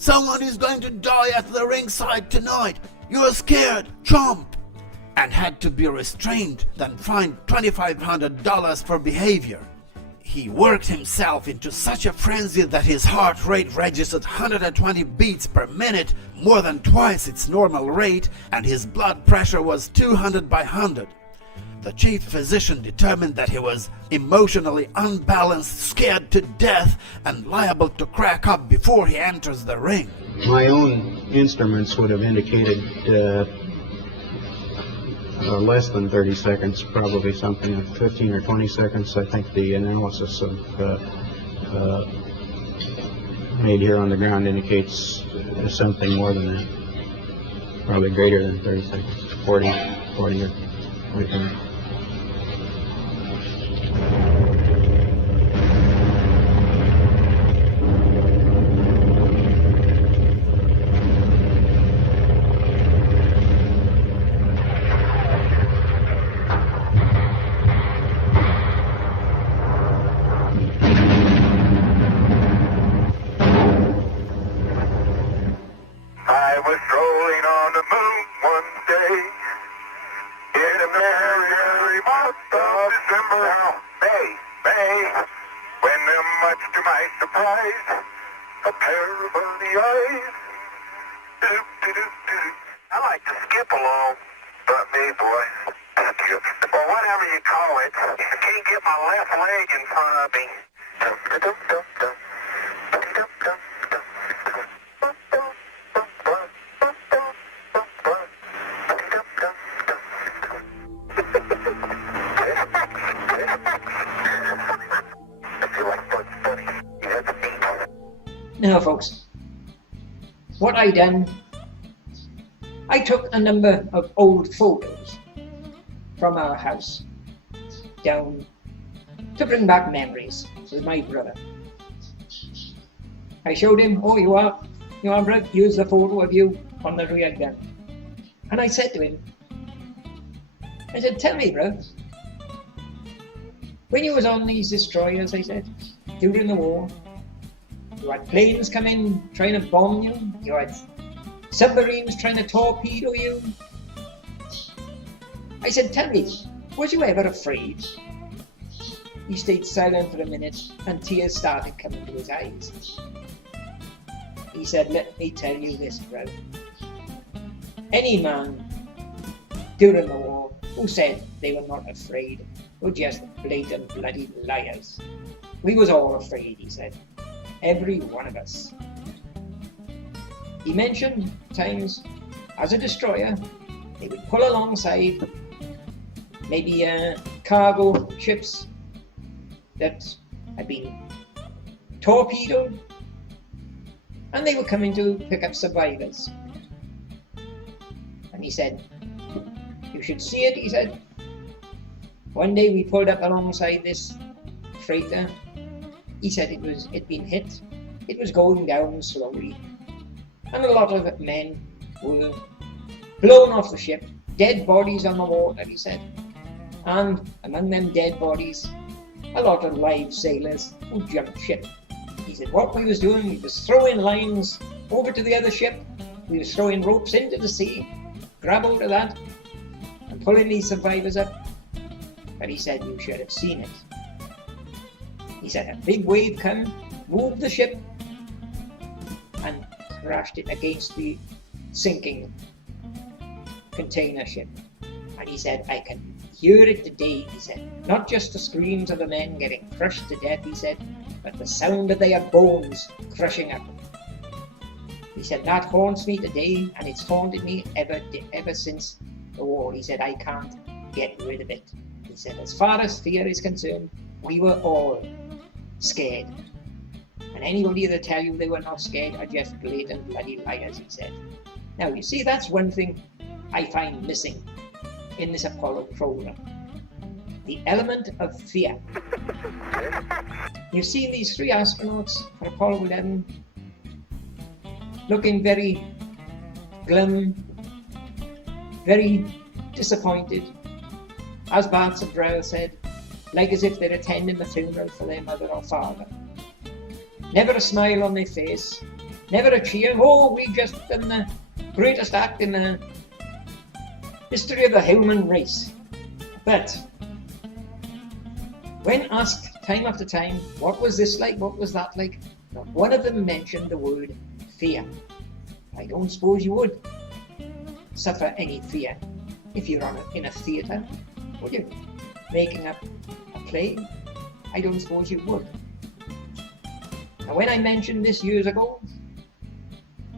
"Someone is going to die at the ringside tonight. You're scared. Jump!" and had to be restrained, then fined $2,500 for behavior. He worked himself into such a frenzy that his heart rate registered 120 beats per minute, more than twice its normal rate, and his blood pressure was 200/100. The chief physician determined that he was emotionally unbalanced, scared to death, and liable to crack up before he enters the ring. My own instruments would have indicated less than 30 seconds, probably something like 15 or 20 seconds. I think the analysis of made here on the ground indicates something more than that, probably greater than 30 seconds, 40 or 45. I was strolling on the moon one day in a merry, merry month of December. May, when much to my surprise, a pair of early eyes. I like to skip along, but me, boy, skip. Or whatever you call it. I can't get my left leg in front of me. Now, folks, what I done, I took a number of old photos from our house down to bring back memories with my brother. I showed him, "Oh, you are, brother, here's the photo of you on the rear gun." And I said to him, I said, "Tell me, brother, when you was on these destroyers," I said, "during the war, you had planes come in trying to bomb you, you had submarines trying to torpedo you. I said, tell me, was you ever afraid?" He stayed silent for a minute and tears started coming to his eyes. He said, "Let me tell you this, brother. Any man during the war who said they were not afraid were just blatant bloody liars. We was all afraid," he said. "Every one of us." He mentioned times as a destroyer, they would pull alongside maybe cargo ships that had been torpedoed, and they were coming to pick up survivors. And he said, "You should see it," he said. "One day we pulled up alongside this freighter." He said it'd been hit. It was going down slowly. And a lot of men were blown off the ship, dead bodies on the water, he said. And among them dead bodies, a lot of live sailors who jumped ship. He said what we was doing, we was throwing lines over to the other ship. We was throwing ropes into the sea, grab hold of that, and pulling these survivors up. But he said you should have seen it. He said a big wave come, moved the ship, and crashed it against the sinking container ship. And he said, "I can hear it today," he said. "Not just the screams of the men getting crushed to death," he said, "but the sound of their bones crushing up." He said, "That haunts me today, and it's haunted me ever since the war." He said, "I can't get rid of it." He said, "As far as fear is concerned, we were all scared. And anybody that tell you they were not scared are just blatant bloody liars," he said. Now, you see, that's one thing I find missing in this Apollo program. The element of fear. You've seen these 3 astronauts for Apollo 11 looking very glum, very disappointed. As Bart Sabrow said, like as if they're attending the funeral for their mother or father. Never a smile on their face, Never a cheer. Oh, we just done the greatest act in the history of the human race. But when asked time after time, what was this like, what was that like, not one of them mentioned the word fear. I don't suppose you would suffer any fear if you're in a theatre, would you? Making up a play? I don't suppose you would. Now when I mentioned this years ago,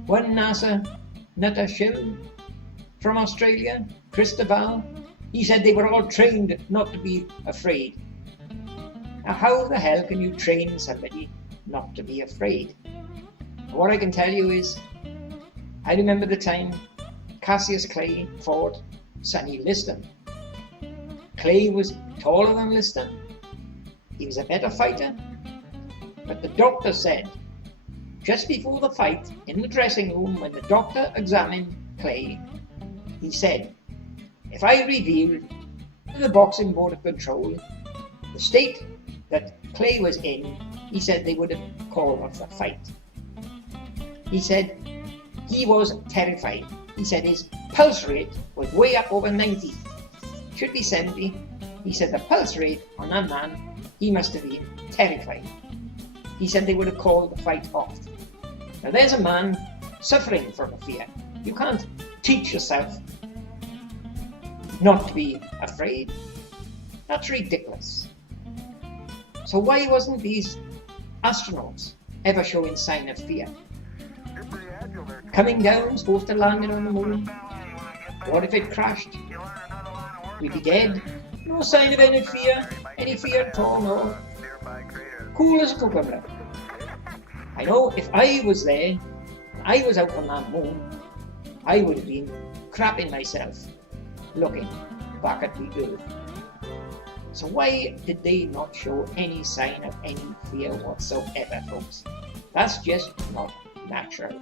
one NASA nutter shim from Australia, Christopher, he said they were all trained not to be afraid. Now how the hell can you train somebody not to be afraid? What I can tell you is, I remember the time Cassius Clay fought Sonny Liston. Clay was taller than Liston. He was a better fighter. But the doctor said, just before the fight, in the dressing room, when the doctor examined Clay, he said, if I revealed to the Boxing Board of Control the state that Clay was in, he said they would have called off the fight. He said he was terrified. He said his pulse rate was way up over 90. Should be 70. He said the pulse rate on that man, he must have been terrified. He said they would have called the fight off. Now there's a man suffering from a fear. You can't teach yourself not to be afraid. That's ridiculous. So why wasn't these astronauts ever showing sign of fear? Coming down, supposed to land on the moon. What if it crashed? We'd be dead. No sign of any fear at all, no. Cool as a cucumber. I know if I was there, I was out on that moon, I would have been crapping myself looking back at the Earth. So why did they not show any sign of any fear whatsoever, folks? That's just not natural.